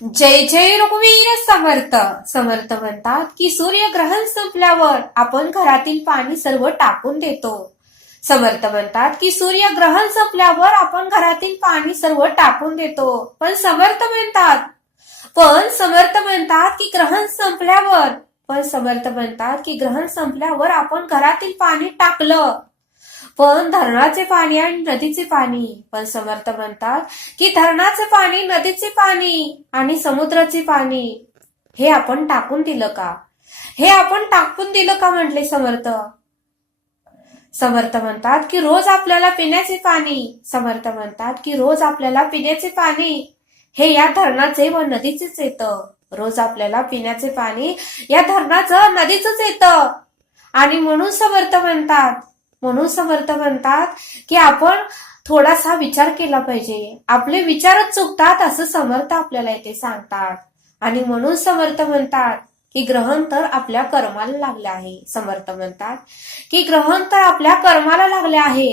जय जय रघुवीर समर्थ. समर्थ म्हणतात की सूर्यग्रहण संपल्यावर आपण घरातील पाणी सर्व टाकून देतो. समर्थ म्हणतात की सूर्यग्रहण संपल्यावर आपण घरातील पाणी सर्व टाकून देतो. पण समर्थ म्हणतात की ग्रहण संपल्यावर आपण घरातील पाणी टाकलं, पण धरणाचे पाणी आणि नदीचे पाणी. पण समर्थ म्हणतात की धरणाचे पाणी, नदीचे पाणी आणि समुद्राचे पाणी हे आपण टाकून दिलं का? म्हटले समर्थ. समर्थ म्हणतात की रोज आपल्याला पिण्याचे पाणी हे या धरणाचे व नदीचेच येतं. रोज आपल्याला पिण्याचे पाणी या धरणाचं, नदीचंच येतं. आणि म्हणून समर्थ म्हणतात की आपण थोडासा विचार केला पाहिजे. आपले विचारच चुकतात असं समर्थ आपल्याला इथे सांगतात. आणि म्हणून समर्थ म्हणतात की ग्रहण तर आपल्या कर्माला लागले आहे. समर्थ म्हणतात की ग्रहण तर आपल्या कर्माला लागले आहे.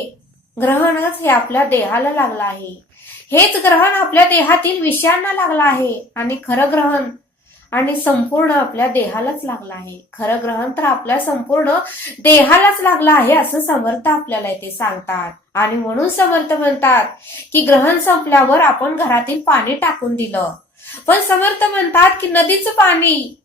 ग्रहणच हे आपल्या देहाला लागलं आहे. हेच ग्रहण आपल्या देहातील विषयांना लागलं आहे. आणि खरं ग्रहण आणि संपूर्ण आपल्या देहालाच लागलं आहे. खरं ग्रहण तर आपल्या संपूर्ण देहालाच लागलं आहे असं समर्थ आपल्याला इथे सांगतात. आणि म्हणून समर्थ म्हणतात की ग्रहण संपल्यावर आपण घरातील पाणी टाकून दिलं, पण समर्थ म्हणतात की नदीचं पाणी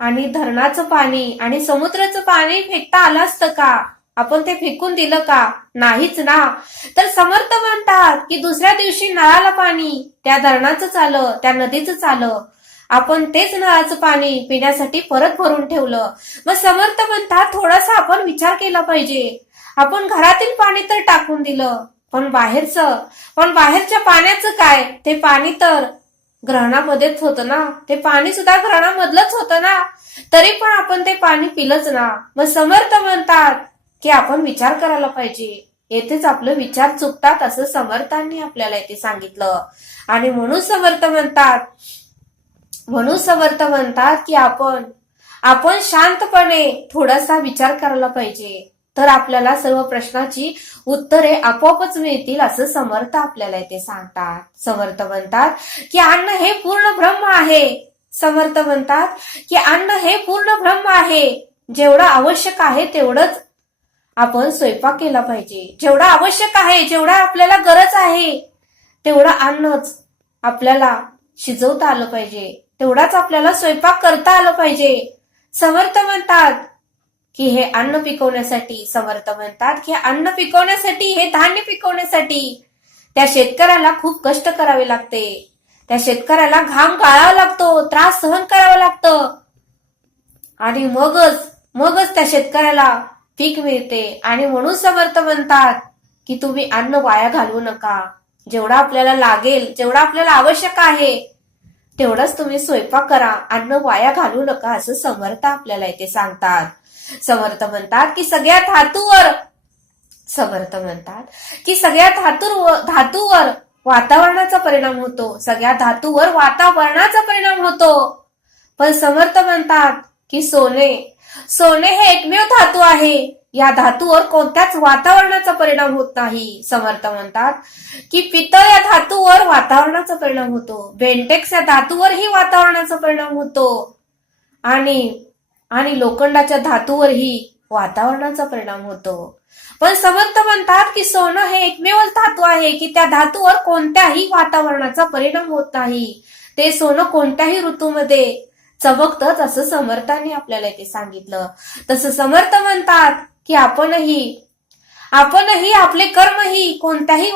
आणि धरणाचं पाणी आणि समुद्राचं पाणी फेकता आलं असतं का? आपण ते फेकून दिलं का? नाहीच ना. तर समर्थ म्हणतात की दुसऱ्या दिवशी नळाला पाणी त्या धरणाचंच आलं, त्या नदीचंच आलं. आपण तेच नळाचं पाणी पिण्यासाठी परत भरून ठेवलं. मग समर्थ म्हणतात थोडासा आपण विचार केला पाहिजे. आपण घरातील पाणी तर टाकून दिलं, पण बाहेरच्या पाण्याचं काय? ते पाणी तर ग्रहणामध्येच होतं ना. ते पाणी सुद्धा ग्रहणामधलंच होतं ना. तरी पण आपण ते पाणी पिलंच ना. मग समर्थ म्हणतात की आपण विचार करायला पाहिजे. येथेच आपलं विचार चुकतात असं समर्थांनी आपल्याला इथे सांगितलं. आणि म्हणून समर्थ म्हणतात की आपण शांतपणे थोडासा विचार करायला पाहिजे. तर आपल्याला सर्व प्रश्नाची उत्तरे आपोआपच मिळतील असं समर्थ आपल्याला इथे सांगतात. समर्थ म्हणतात की अन्न हे पूर्ण ब्रह्म आहे. जेवढं आवश्यक आहे तेवढंच आपण स्वयंपाक केला पाहिजे. जेवढं आवश्यक आहे, जेवढा आपल्याला गरज आहे तेवढं अन्नच आपल्याला शिजवता आलं पाहिजे. तेवढाच आपल्याला स्वयंपाक करता आलं पाहिजे. समर्थ म्हणतात की हे अन्न पिकवण्यासाठी, हे धान्य पिकवण्यासाठी त्या शेतकऱ्याला खूप कष्ट करावे लागते. त्या शेतकऱ्याला घाम गाळावा लागतो, त्रास सहन करावा लागतं. आणि मगच त्या शेतकऱ्याला पीक मिळते. आणि म्हणून समर्थ म्हणतात की तुम्ही अन्न वाया घालवू नका. जेवढं आपल्याला लागेल, जेवढं आपल्याला आवश्यक आहे तेवढंच तुम्ही स्वयंपाक करा. अन्न वाया घालू नका असं समर्थ आपल्याला इथे सांगतात. समर्थ म्हणतात की सगळ्या धातूवर वातावरणाचा परिणाम होतो. पण समर्थ म्हणतात की सोने हे एकमेव धातू आहे. या धातूवर कोणत्याच वातावरणाचा परिणाम होत नाही. समर्थ म्हणतात की पितळ या धातूवर वातावरणाचा परिणाम होतो. बेंटेक्स या धातूवरही वातावरणाचा परिणाम होतो. आणि लोखंडाच्या धातूवरही वातावरणाचा परिणाम होतो. पण समर्थ म्हणतात की सोनं हे एकमेव धातू आहे की त्या धातूवर कोणत्याही वातावरणाचा परिणाम होत नाही. ते सोनं कोणत्याही ऋतूमध्ये चमकतच असं समर्थांनी आपल्याला इथे सांगितलं. तसं समर्थ म्हणतात की आपणही आपले कर्मही कोणत्याही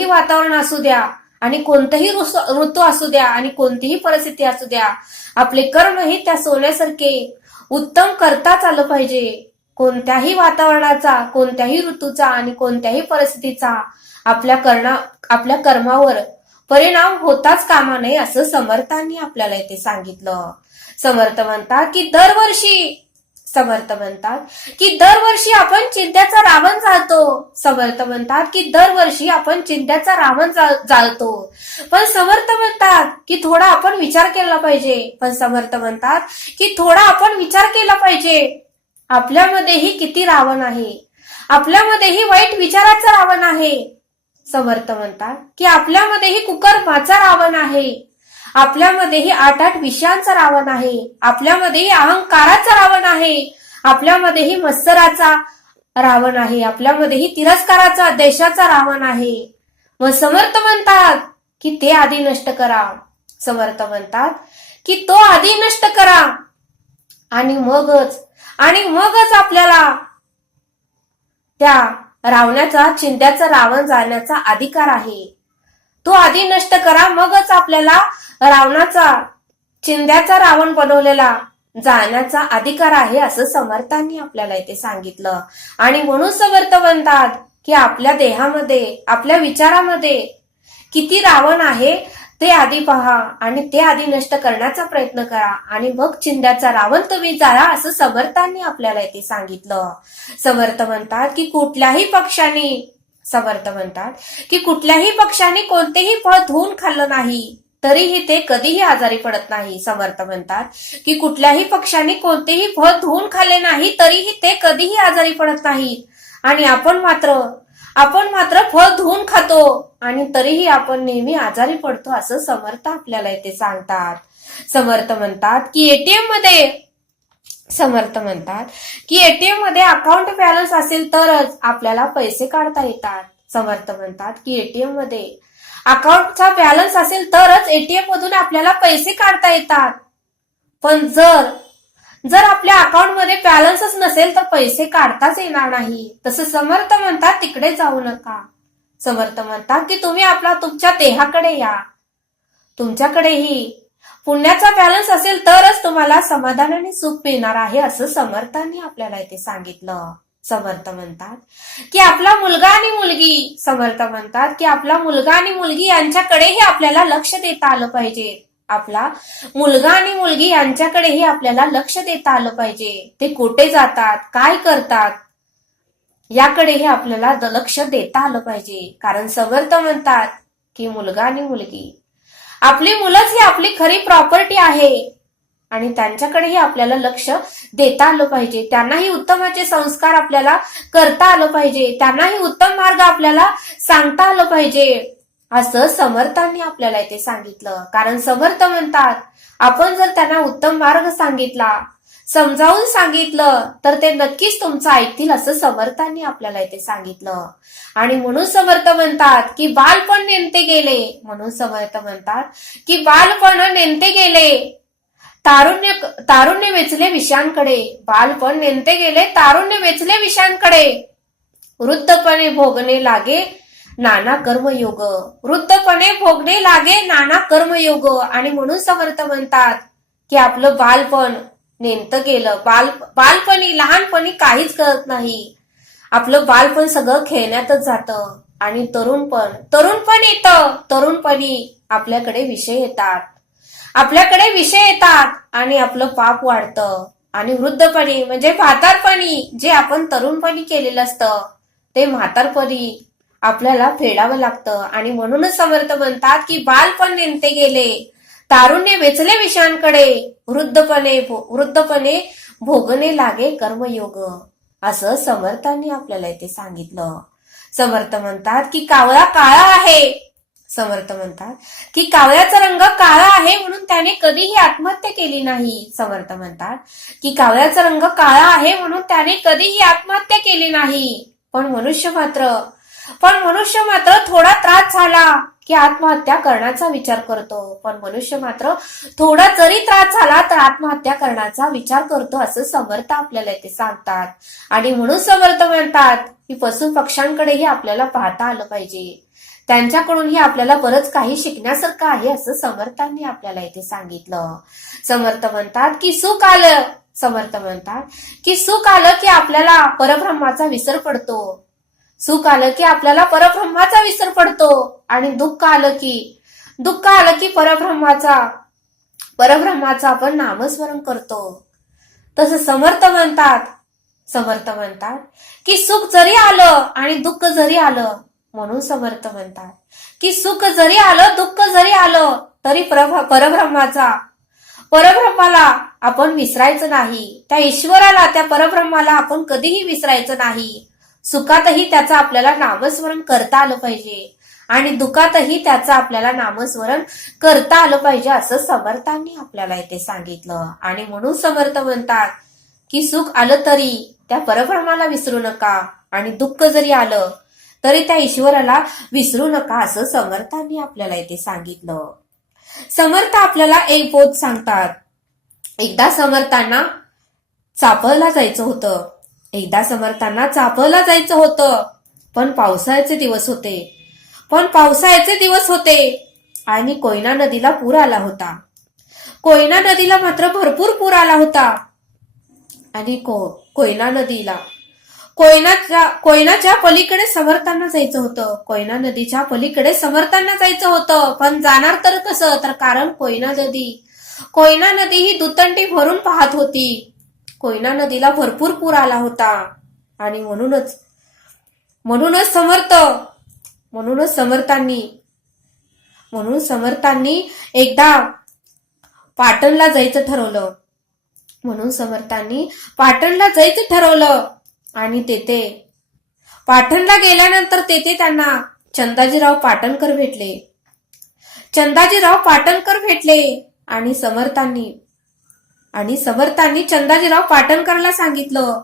वातावरण असू द्या आणि कोणतेही ऋतू असू द्या आणि कोणतीही परिस्थिती असू द्या, आपले कर्मही त्या सोन्यासारखे उत्तम करताच आलं पाहिजे. कोणत्याही वातावरणाचा, कोणत्याही ऋतूचा आणि कोणत्याही परिस्थितीचा आपल्या कर्मावर परिणाम होताच कामा नये असं समर्थांनी आपल्याला इथे सांगितलं. समर्थ म्हणतात की दरवर्षी आपण चिंत्याचा रावण जाळतो. पण समर्थ म्हणतात की थोडा आपण विचार केला पाहिजे. आपल्यामध्येही किती रावण आहे. आपल्यामध्येही वाईट विचाराचा रावण आहे. समर्थ म्हणतात की आपल्यामध्येही कुकर्माचा रावण आहे, आपल्यामध्येही 8 विषयांचा रावण आहे, आपल्यामध्येही अहंकाराचा रावण आहे, आपल्यामध्येही मत्सराचा रावण आहे, आपल्यामध्येही तिरस्काराचा देशाचा रावण आहे. मग समर्थ म्हणतात की ते आधी नष्ट करा. समर्थ म्हणतात की तो आधी नष्ट करा आणि मगच आपल्याला त्या रावणाचा चिंध्याचा रावण जाण्याचा अधिकार आहे. तो आधी नष्ट करा, मगच आपल्याला रावणाचा चिंध्याचा रावण बनवलेला जाण्याचा अधिकार आहे, असं समर्थांनी आपल्याला इथे सांगितलं. आणि म्हणून समर्थ म्हणतात की आपल्या देहामध्ये, आपल्या विचारामध्ये किती रावण आहे ते आधी पहा आणि ते आधी नष्ट करण्याचा प्रयत्न करा आणि मग चिंध्याचा रावण तुम्ही जाळा, असं समर्थांनी आपल्याला इथे सांगितलं. समर्थ म्हणतात की कुठल्याही पक्षाने कोणतेही फळ धुवून खाल्लं नाही तरीही ते कधीही आजारी पडत नाही. समर्थ म्हणतात की कुठल्याही पक्षाने कोणतेही फळ धुवून खाल्ले नाही तरीही ते कधीही आजारी पडत नाही. आणि आपण मात्र फळ धुवून खातो आणि तरीही आपण नेहमी आजारी पडतो, असं समर्थ आपल्याला इथे सांगतात. समर्थ म्हणतात की एटीएम मध्ये अकाउंट बॅलन्स असेल तरच आपल्याला पैसे काढता येतात. समर्थ म्हणतात की एटीएम मध्ये अकाउंटचा बॅलन्स असेल तरच एटीएम मधून आपल्याला पैसे काढता येतात. पण जर आपल्या अकाउंट मध्ये बॅलन्सच नसेल तर पैसे काढताच येणार नाही. तसं समर्थ म्हणतात तिकडे जाऊ नका. समर्थ म्हणतात की तुम्ही तुमच्या देहाकडे या. तुमच्याकडेही पुण्याचा बॅलन्स असेल तरच तुम्हाला समाधानाने सुख मिळणार आहे, असं समर्थांनी आपल्याला इथे सांगितलं. समर्थ म्हणतात की आपला मुलगा आणि मुलगी, समर्थ म्हणतात की आपला मुलगा आणि मुलगी यांच्याकडेही आपल्याला लक्ष देता आलं पाहिजे. आपला मुलगा आणि मुलगी यांच्याकडेही आपल्याला लक्ष देता आलं पाहिजे. ते कुठे जातात, काय करतात, याकडेही आपल्याला लक्ष देता आलं पाहिजे. कारण समर्थ म्हणतात की मुलगा आणि मुलगी, आपली मुलंच ही आपली खरी प्रॉपर्टी आहे आणि त्यांच्याकडेही आपल्याला लक्ष देता आलं पाहिजे. त्यांनाही उत्तमाचे संस्कार आपल्याला करता आलं पाहिजे, त्यांनाही उत्तम मार्ग आपल्याला सांगता आलं पाहिजे, असं समर्थांनी आपल्याला इथे सांगितलं. कारण समर्थ म्हणतात आपण जर त्यांना उत्तम मार्ग सांगितला, समजावून सांगितलं तर ते नक्कीच तुमचं ऐकतील, असं समर्थांनी आपल्याला इथे सांगितलं. आणि म्हणून समर्थ म्हणतात की बालपण नेमते गेले. म्हणून समर्थ म्हणतात की बालपण नेमते गेले, तारुण्य वेचले विषयांकडे. बालपण नेमते गेले, तारुण्य वेचले विषयांकडे. वृद्धपणे भोगणे लागे नाना कर्मयोग. वृद्धपणे भोगणे लागे नाना कर्मयोग. आणि म्हणून समर्थ म्हणतात की आपलं बालपण नेमतं गेलं. बालपणी लहानपणी काहीच करत नाही. आपलं बालपण सगळं खेळण्यातच जातं. आणि तरुणपण येतं. तरुणपणी आपल्याकडे विषय येतात आणि आपलं पाप वाढतं. आणि वृद्धपणी म्हणजे म्हातारपणी जे आपण तरुणपणी केलेलं असतं ते म्हातारपणी आपल्याला फेडावं लागतं. आणि म्हणूनच समर्थ म्हणतात की बालपण नेमते गेले, तारुण्य वेचले विषयांकडे, वृद्धपणे भोगणे लागे कर्मयोग, असं समर्थांनी आपल्याला इथे सांगितलं. समर्थ म्हणतात की कावळा काळा आहे. समर्थ म्हणतात की कावळ्याचा रंग काळा आहे म्हणून त्याने कधीही आत्महत्या केली नाही. समर्थ म्हणतात की कावळ्याचा रंग काळा आहे म्हणून त्याने कधीही आत्महत्या केली नाही. पण मनुष्य मात्र थोडा त्रास झाला की आत्महत्या करण्याचा विचार करतो. पण मनुष्य मात्र थोडा जरी त्रास झाला तर आत्महत्या करण्याचा विचार करतो, असं समर्थ आपल्याला इथे सांगतात. आणि म्हणून समर्थ म्हणतात की पशु पक्ष्यांकडेही आपल्याला पाहता आलं पाहिजे. त्यांच्याकडूनही आपल्याला बरंच काही शिकण्यासारखं आहे, असं समर्थांनी आपल्याला इथे सांगितलं. समर्थ म्हणतात की सुख आलं. समर्थ म्हणतात की सुख आलं की आपल्याला परब्रह्माचा विसर पडतो. सुख आलं की आपल्याला परब्रह्माचा विसर पडतो. आणि दुःख आलं की परब्रह्माचा आपण नामस्मरण करतो. तसं समर्थ म्हणतात की सुख जरी आलं आणि दुःख जरी आलं, म्हणून समर्थ म्हणतात की सुख जरी आलं दुःख जरी आलं तरी परब्रह्माला आपण विसरायचं नाही. त्या ईश्वराला, त्या परब्रह्माला आपण कधीही विसरायचं नाही. सुखातही त्याचं आपल्याला नामस्मरण करता आलं पाहिजे. आणि दुःखातही त्याचं आपल्याला नामस्मरण करता आलं पाहिजे असं समर्थांनी आपल्याला इथे सांगितलं. आणि म्हणून समर्थ म्हणतात की सुख आलं तरी त्या परब्रह्माला विसरू नका आणि दुःख जरी आलं तरी त्या ईश्वराला विसरू नका असं समर्थांनी आपल्याला इथे सांगितलं. समर्थ आपल्याला एक बोध सांगतात. एकदा समर्थांना चाफळला जायचं होतं. पण पावसाळ्याचे दिवस होते आणि कोयना नदीला पूर आला होता. कोयना नदीला मात्र भरपूर पूर आला होता. आणि कोयनाच्या पलीकडे समर्थांना जायचं होतं. कोयना नदीच्या पलीकडे समर्थांना जायचं होतं. पण जाणार तर कसं? तर कारण कोयना नदी ही दुतंडी भरून पाहत होती. कोयना नदीला भरपूर पूर आला होता. आणि म्हणून समर्थांनी एकदा पाटणला जायचं ठरवलं. आणि तेथे पाटणला गेल्यानंतर तेथे त्यांना चंदाजीराव पाटणकर भेटले. आणि समर्थांनी चंदाजीराव पाटणकरला सांगितलं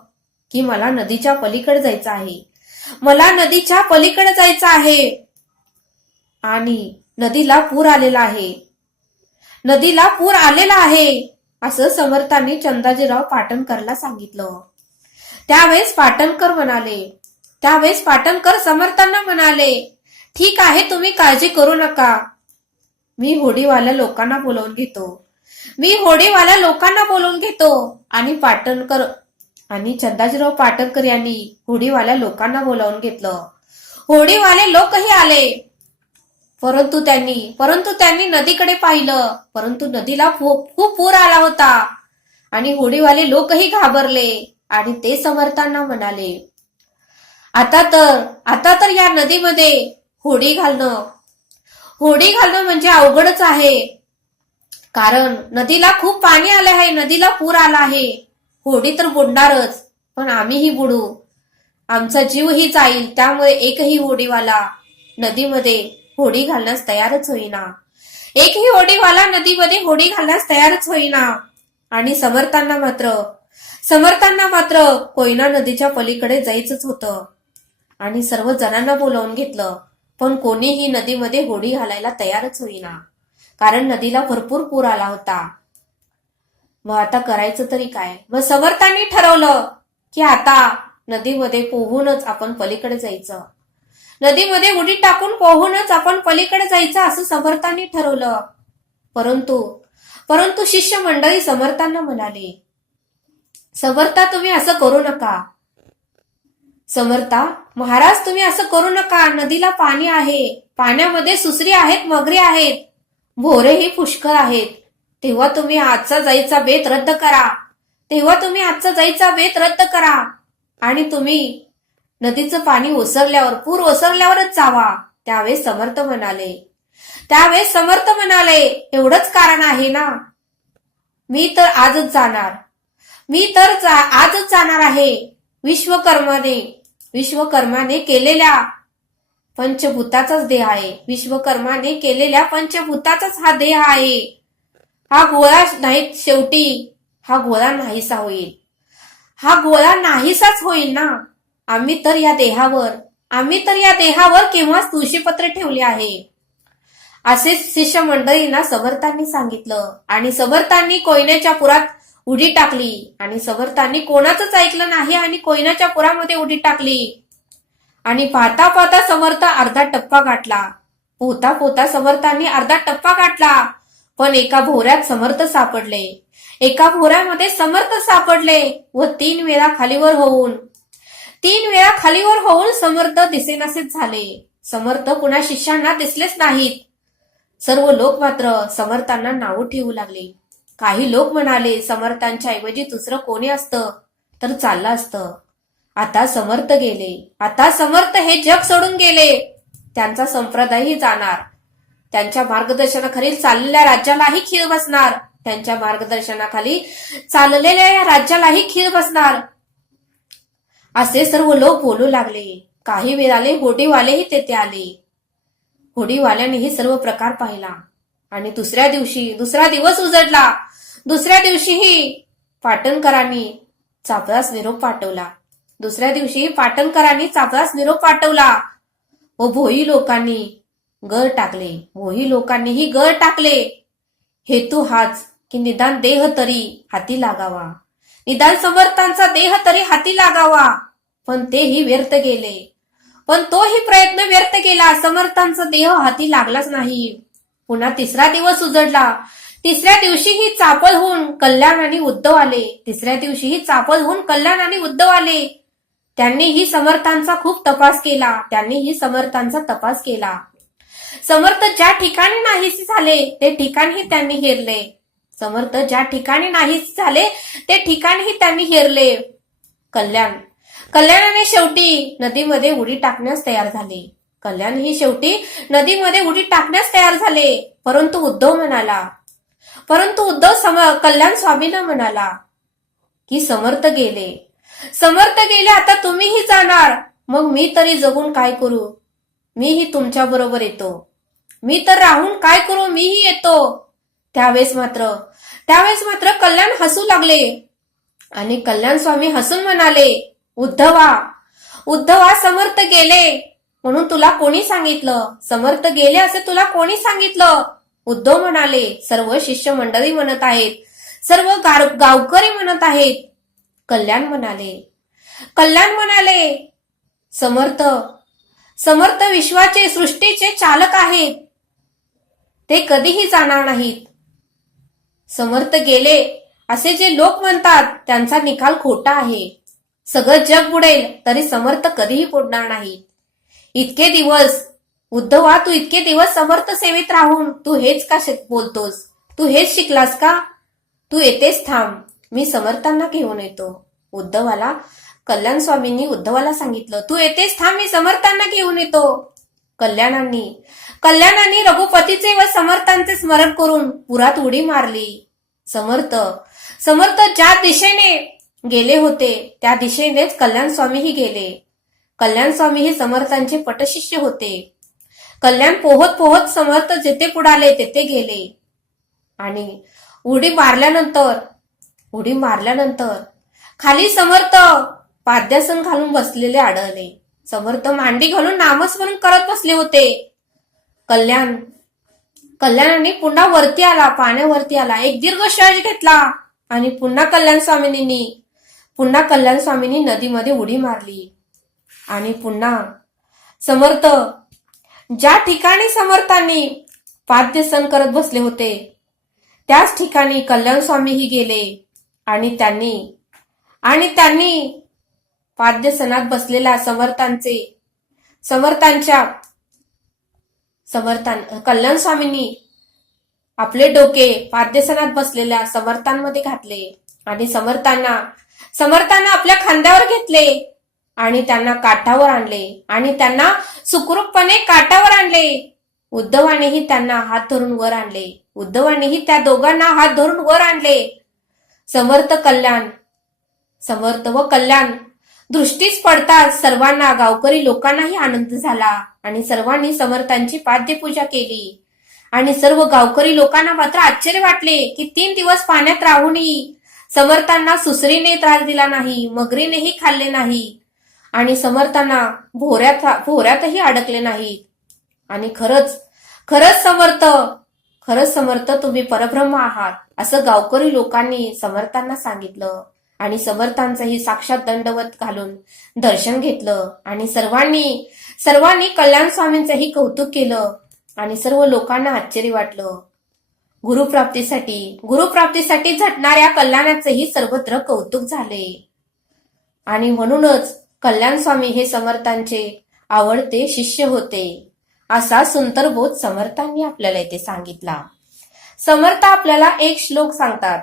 की मला नदीच्या पलीकडे जायचं आहे. आणि नदीला पूर आलेला आहे असं समर्थांनी चंदाजीराव पाटणकरला सांगितलं. त्यावेळेस पाटणकर समर्थांना म्हणाले, ठीक आहे, तुम्ही काळजी करू नका, मी होडीवाल्या लोकांना बोलवून घेतो. आणि चंदाजीराव पाटणकर यांनी होडीवाल्या लोकांना बोलावून घेतलं. होडीवाले लोकही आले. परंतु त्यांनी नदीकडे पाहिलं. परंतु नदीला खूप पूर आला होता. आणि होडीवाले लोकही घाबरले. आणि ते समर्थांना म्हणाले, आता तर या नदीमध्ये होडी घालणं म्हणजे अवघडच आहे. कारण नदीला खूप पाणी आलं आहे, नदीला पूर आला आहे. होडी तर बुडणारच, पण आम्हीही बुडू, आमचा जीवही जाईल. त्यामुळे एकही होडीवाला नदीमध्ये होडी घालण्यास तयारच होईना. आणि समर्थांना मात्र कोयना नदीच्या पलीकडे जायचंच होतं. आणि सर्व जणांना बोलावून घेतलं, पण कोणीही नदीमध्ये होडी घालायला तयारच होईना. कारण नदीला भरपूर पूर आला होता. मग आता करायचं तरी काय? मग समर्थांनी ठरवलं की आता नदीमध्ये पोहूनच आपण पलीकडे जायचं. नदीमध्ये उडी टाकून पोहूनच आपण पलीकडे जायचं असं समर्थांनी ठरवलं. परंतु शिष्य मंडळी समर्थांना म्हणाले, समर्था, तुम्ही असं करू नका. महाराज, तुम्ही असं करू नका. नदीला पाणी आहे, पाण्यामध्ये सुसरी आहेत, मगरी आहेत, भोरेही पुष्कळ आहेत. तेव्हा तुम्ही आजचा जायचा बेत रद्द करा. आणि तुम्ही नदीचं पाणी पूर ओसरल्यावरच जावा. त्यावेळेस समर्थ म्हणाले, एवढंच कारण आहे ना? मी तर आजच जाणार आहे. विश्वकर्माने केलेल्या पंचभूताचाच देह आहे. हा देह आहे. हा गोळा नाही, शेवटी हा गोळा नाहीसाच होईल ना. आम्ही तर या देहावर केव्हाच तुळशीपत्र ठेवले आहे. असे शिष्य मंडळींना समर्थांनी सांगितलं. आणि समर्थांनी कोयनेच्या पुरात उडी टाकली. आणि समर्थांनी कोणाचंच ऐकलं नाही आणि कोयनाच्या पुरामध्ये उडी टाकली. आणि पाहता पाहता समर्थ अर्धा टप्पा गाठला. पोहता समर्थांनी अर्धा टप्पा गाठला. पण एका भोवऱ्यात समर्थ सापडले. व 3 वेळा खालीवर होऊन समर्थ दिसेनासेच झाले. समर्थ कुणा शिष्यांना दिसलेच नाहीत. सर्व लोक मात्र समर्थांना नावं ठेवू लागले. काही लोक म्हणाले, समर्थांच्या ऐवजी दुसरं कोणी असतं तर चाललं असतं. आता समर्थ हे जग सोडून गेले. त्यांचा संप्रदायही जाणार. त्यांच्या मार्गदर्शनाखाली चाललेल्या राज्यालाही खीळ बसणार. असे सर्व लोक बोलू लागले. काही वेळाने होडीवालेही तेथे आले. होडीवाल्यानेही सर्व प्रकार पाहिला आणि दुसरा दिवस उजडला. दुसऱ्या दिवशीही पाटणकरांनी चाफळास निरोप पाठवला. दुसऱ्या दिवशी पाटणकरांनी चाफळास निरोप पाठवला व भोई लोकांनी गर टाकले. भोई लोकांनीही गर टाकले. हेतू हाच की निदान देह तरी हाती लागावा, निदान समर्थांचा देह तरी हाती लागावा. पण तेही व्यर्थ गेले. पण तोही प्रयत्न व्यर्थ गेला. समर्थांचा देह हाती लागलाच नाही. पुन्हा तिसरा दिवस उजडला. तिसऱ्या दिवशीही चापल होऊन कल्याण आणि उद्धव आले. तिसऱ्या दिवशीही चापल होऊन कल्याण आणि उद्धव आले. त्यांनीही समर्थांचा खूप तपास केला. समर्थ ज्या ठिकाणी नाहीसे झाले ते ठिकाणही त्यांनी हेरले. समर्थ ज्या ठिकाणी नाहीसे झाले ते ठिकाणही त्यांनी हेरले. कल्याणाने शेवटी नदीमध्ये उडी टाकण्यास तयार झाले. परंतु उद्धव कल्याण स्वामींना म्हणाला की समर्थ गेले आता तुम्हीही जाणार. मग मी तरी जगून काय करू? मीही तुमच्या बरोबर येतो. मी तर राहून काय करू? मीही येतो. त्यावेळेस मात्र कल्याण हसू लागले आणि कल्याण स्वामी हसून म्हणाले, उद्धवा समर्थ गेले म्हणून तुला कोणी सांगितलं? समर्थ गेले असे तुला कोणी सांगितलं? उद्धव म्हणाले, सर्व शिष्य मंडळी म्हणत आहेत, सर्व गावकरी म्हणत आहेत. कल्याण म्हणाले, समर्थ विश्वाचे सृष्टीचे चालक आहेत. ते कधीही जाणार नाहीत. समर्थ गेले असे जे लोक म्हणतात त्यांचा निकाल खोटा आहे. सगळं जग बुडेल तरी समर्थ कधीही बुडणार नाहीत. उद्धवा तू इतके दिवस समर्थ सेवेत राहून तू हेच का बोलतोस? तू हेच शिकलास का? तू येतेच थांब, मी समर्थांना घेऊन येतो. कल्याण स्वामींनी उद्धवाला सांगितलं, तू येतेच थांब, मी समर्थांना घेऊन येतो. कल्याणांनी रघुपतीचे व समर्थांचे स्मरण करून पुरात उडी मारली. समर्थ ज्या दिशेने गेले होते त्या दिशेनेच कल्याण स्वामीही गेले. कल्याण स्वामी हे समर्थांचे पटशिष्य होते. कल्याण पोहत समर्थ जेथे पुढाले तेथे गेले आणि उडी मारल्यानंतर खाली समर्थ पाद्यासन घालून बसलेले आढळले. समर्थ मांडी घालून नामस्मरण करत बसले होते. कल्याणाने पुन्हा पाण्यावरती आला. एक दीर्घ श्वास घेतला आणि पुन्हा कल्याण स्वामींनी नदीमध्ये उडी मारली आणि पुन्हा समर्थ ज्या ठिकाणी समर्थांनी पाद्यसन करत बसले होते त्याच ठिकाणी कल्याण स्वामीही गेले आणि त्यांनी पाद्यसनात बसलेल्या कल्याण स्वामींनी आपले डोके पाद्यसनात बसलेल्या समर्थांमध्ये घातले आणि समर्थांना आपल्या खांद्यावर घेतले आणि त्यांना काठावर आणले आणि त्यांना सुखरूपपणे काठावर आणले. उद्धवानेही त्यांना हात धरून वर आणले. उद्धवानेही त्या दोघांना हात धरून वर आणले. समर्थ व कल्याण दृष्टीस पडताच सर्वांना, गावकरी लोकांनाही आनंद झाला आणि सर्वांनी समर्थांची पाद्यपूजा केली. आणि सर्व गावकरी लोकांना मात्र आश्चर्य वाटले की 3 दिवस पाण्यात राहूनही समर्थांना सुसरीने त्रास दिला नाही, मगरीनेही खाल्ले नाही आणि समर्थांना भोऱ्यातही अडकले नाहीत. आणि खरंच समर्थ तुम्ही परब्रह्म आहात असं गावकरी लोकांनी समर्थांना सांगितलं आणि समर्थांचंही साक्षात दंडवत घालून दर्शन घेतलं आणि सर्वांनी कल्याण स्वामींचंही कौतुक केलं आणि सर्व लोकांना आश्चर्य वाटलं. गुरुप्राप्तीसाठी झटणाऱ्या कल्याणाचेही सर्वत्र कौतुक झाले. आणि म्हणूनच कल्याण स्वामी हे समर्थांचे आवडते शिष्य होते असा सुंदर बोध समर्थांनी आपल्याला इथे सांगितला. समर्थ आपल्याला एक श्लोक सांगतात,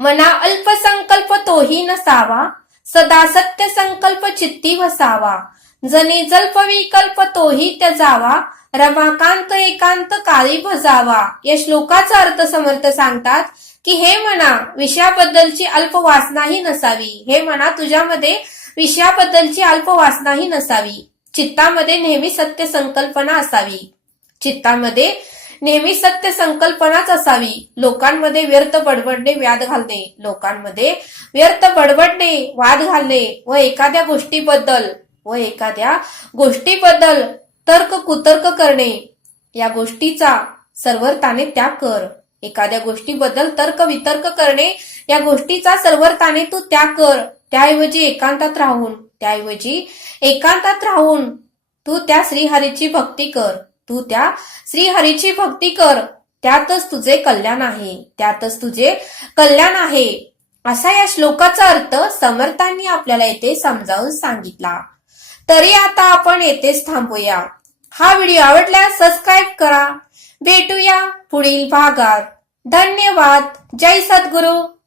मना अल्पसंकल्प तोही नसावा, सदा सत्य संकल्प चित्ती वसावा, जनी जल्प विकल्प तोही त्यजावा, रमाकांत एकांत काळी भजावा. या श्लोकाचा अर्थ समर्थ सांगतात की हे मना, विषयाबद्दलची अल्प वासनाही नसावी. हे मना, तुझ्यामध्ये विषयाबद्दलची अल्प वासनाही नसावी. चित्तामध्ये नेहमी सत्य संकल्पना असावी. चित्तामध्ये नेहमी सत्य संकल्पनाच असावी. लोकांमध्ये व्यर्थ बडबडणे, वाद घालणे, लोकांमध्ये व्यर्थ बडबडणे, वाद घालणे व एखाद्या गोष्टीबद्दल तर्क कुतर्क करणे, या गोष्टीचा सर्वर्थाने त्याग कर. एखाद्या गोष्टीबद्दल तर्क वितर्क करणे, या गोष्टीचा सर्वर्थाने तू त्याग कर. त्याऐवजी एकांतात राहून तू त्या श्रीहरीची भक्ती कर. त्यातच तुझे कल्याण आहे. असा या श्लोकाचा अर्थ समर्थांनी आपल्याला येथे समजावून सांगितला. तरी आता आपण येथेच थांबूया. हा व्हिडिओ आवडल्यास सबस्क्राईब करा. भेटूया पुढील भागात. धन्यवाद. जय सद्गुरू.